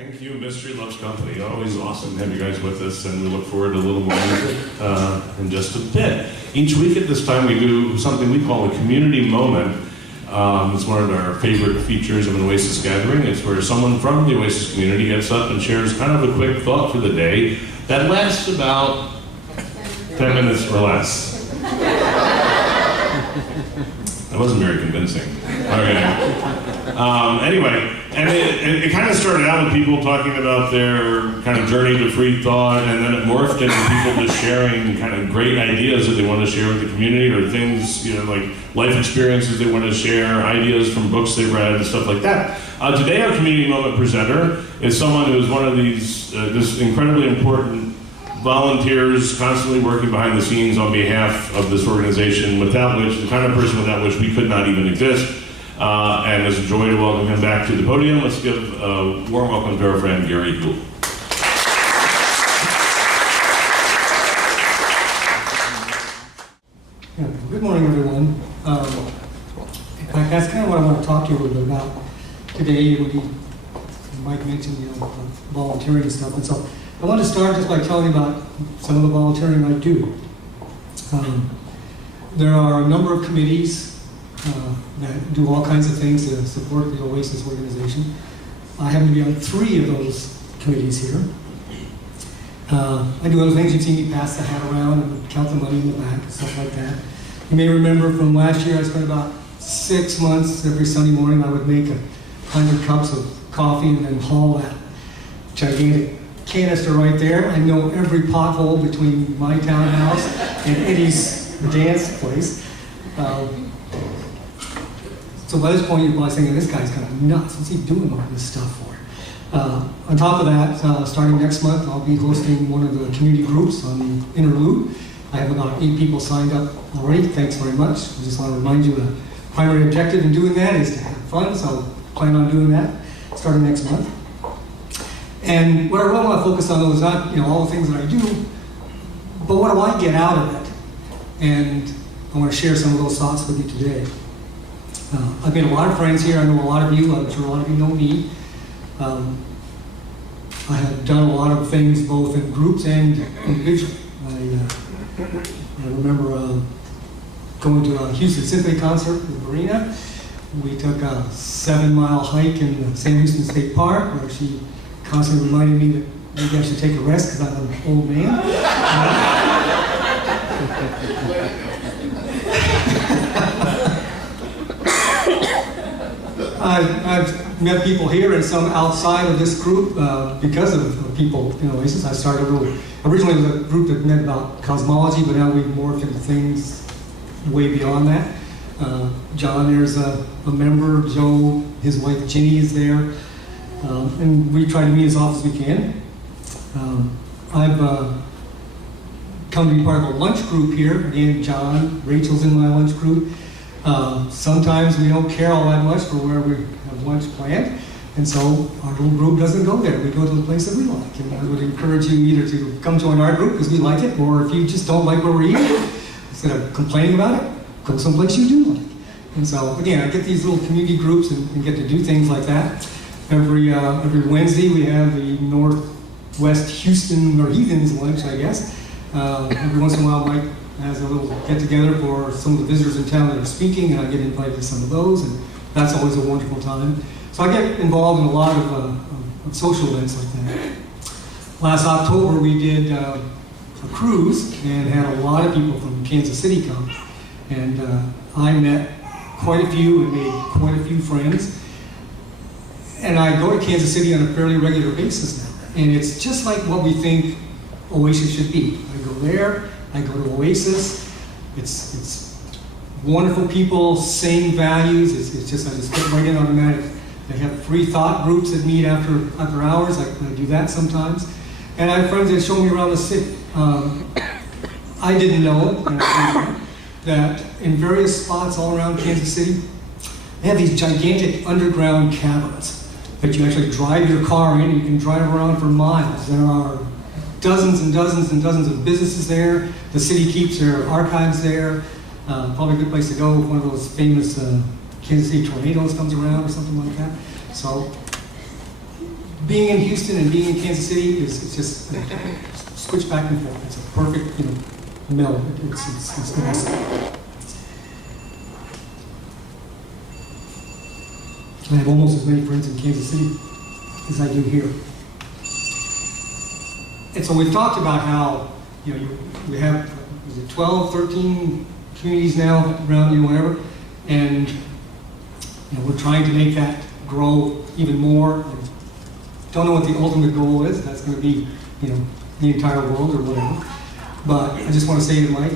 Thank you, Mystery Loves Company. Always awesome to have you guys with us, and we look forward to a little more music in just a bit. Each week at this time we do something we call a community moment. It's one of our favorite features of an Oasis gathering. It's where someone from the Oasis community gets up and shares kind of a quick thought for the day that lasts about 10 minutes or less. That wasn't very convincing. Okay. Anyway, and it kind of started out with people talking about their kind of journey to free thought, and then it morphed into people just sharing kind of great ideas that they want to share with the community, or things, like life experiences they want to share, ideas from books they read, and stuff like that. Today, our community moment presenter is someone who is one of these, this incredibly important volunteers constantly working behind the scenes on behalf of this organization, without which, the kind of person without which we could not even exist. And it's a joy to welcome him back to the podium. Let's give a warm welcome to our friend Gary Houle. Yeah, good morning, everyone. In fact, that's kind of what I want to talk to you a little bit about today. When Mike mentioned, volunteering and stuff, and so I want to start just by telling you about some of the volunteering I do. There are a number of committees that do all kinds of things to support the Oasis organization. I happen to be on 3 of those committees here. I do other things. You've seen me pass the hat around and count the money in the back and stuff like that. You may remember from last year, I spent about 6 months every Sunday morning. I would make 100 cups of coffee and then haul that gigantic canister right there. I know every pothole between my townhouse and Eddie's dance place. So by this point, you're probably thinking, this guy's kind of nuts. What's he doing all this stuff for? On top of that, starting next month, I'll be hosting one of the community groups on the Interlude. I have about 8 people signed up already. Thanks very much. I just want to remind you the primary objective in doing that is to have fun, so I'll plan on doing that starting next month. And what I really want to focus on is not all the things that I do, but what do I get out of it? And I want to share some of those thoughts with you today. I've made a lot of friends here. I know a lot of you. I'm sure a lot of you know me. I have done a lot of things both in groups and individually. I remember going to a Houston Symphony concert with Marina. We took a 7-mile hike in San Houston State Park, where she constantly reminded me that maybe I should take a rest because I'm an old man. I've met people here and some outside of this group because of people in Oasis. I started originally with a group that met about cosmology, but now we've morphed into things way beyond that. John there's a member, Joe, his wife Ginny is there, and we try to meet as often as we can. I've come to be part of a lunch group here. Again, John, Rachel's in my lunch group. Sometimes we don't care all that much for where we have lunch planned, and so our little group doesn't go there. We go to the place that we like, and I would encourage you either to come join our group because we like it, or if you just don't like where we're eating, instead of complaining about it, go someplace you do like. And so again, I get these little community groups and get to do things like that. Every Wednesday we have the Northwest Houston or Heathens lunch, I guess. Every once in a while Mike has a little get-together for some of the visitors in town that are speaking, and I get invited to some of those, and that's always a wonderful time. So I get involved in a lot of social events like that. Last October, we did a cruise and had a lot of people from Kansas City come, and I met quite a few and made quite a few friends. And I go to Kansas City on a fairly regular basis now, and it's just like what we think Oasis should be. I go there, I go to Oasis. It's wonderful people, same values. It's just I just get right in automatic. They have free thought groups that meet after hours. I do that sometimes, and I have friends that show me around the city. I didn't know that in various spots all around Kansas City, they have these gigantic underground caverns that you actually drive your car in. You can drive around for miles. There are dozens and dozens and dozens of businesses there. The city keeps their archives there. Probably a good place to go if one of those famous Kansas City tornadoes comes around or something like that. So being in Houston and being in Kansas City is it's just switch back and forth. It's a perfect, meld. It's nice. I have almost as many friends in Kansas City as I do here. And so we've talked about how, we have, 12, 13 communities now around, whatever, and we're trying to make that grow even more. Don't know what the ultimate goal is. That's going to be, the entire world or whatever. But I just want to say to Mike,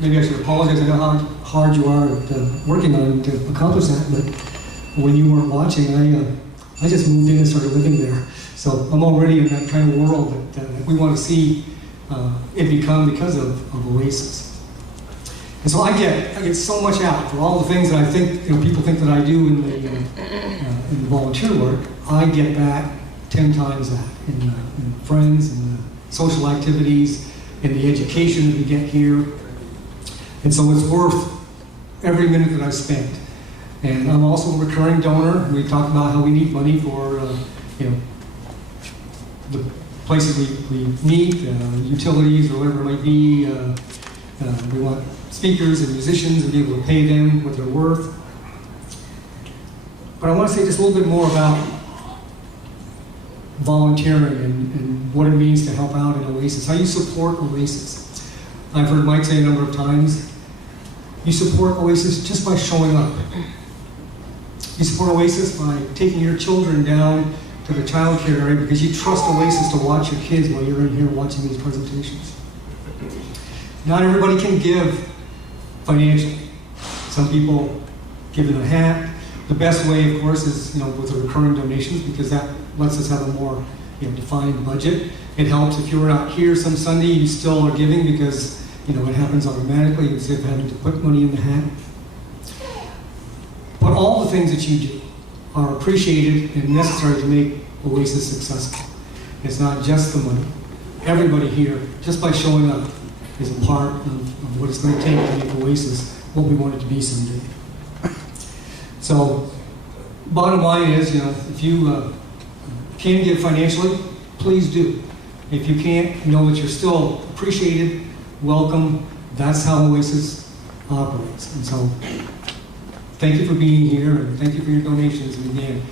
maybe I should apologize. I know how hard you are at working on to accomplish that, but when you weren't watching, I just moved in and started living there. So I'm already in that kind of world that we want to see it become because of Oasis. And so I get so much out for all the things that I think people think that I do in the volunteer work. I get back 10 times that in friends and social activities, in the education that we get here. And so it's worth every minute that I spent. And I'm also a recurring donor. We talk about how we need money for the places we meet, utilities or whatever it might be. We want speakers and musicians and be able to pay them what they're worth. But I want to say just a little bit more about volunteering and what it means to help out in Oasis, how you support Oasis. I've heard Mike say a number of times, you support Oasis just by showing up. You support Oasis by taking your children down to the child care area because you trust Oasis to watch your kids while you're in here watching these presentations. Not everybody can give financially. Some people give in a hat. The best way, of course, is with the recurring donations because that lets us have a more defined budget. It helps if you're not here some Sunday, you still are giving because it happens automatically instead of having to put money in the hat. But all the things that you do are appreciated and necessary to make Oasis successful. It's not just the money. Everybody here, just by showing up, is a part of what it's going to take to make Oasis what we want it to be someday. So, bottom line is, if you can give financially, please do. If you can't, know that you're still appreciated, welcome. That's how Oasis operates. And so, thank you for being here, and thank you for your donations. And again,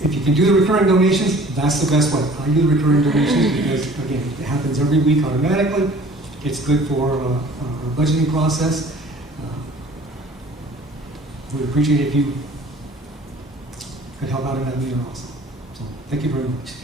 if you can do the recurring donations, that's the best way. I do the recurring donations because, again, it happens every week automatically. It's good for our budgeting process. We'd appreciate it if you could help out in that manner also. So, thank you very much.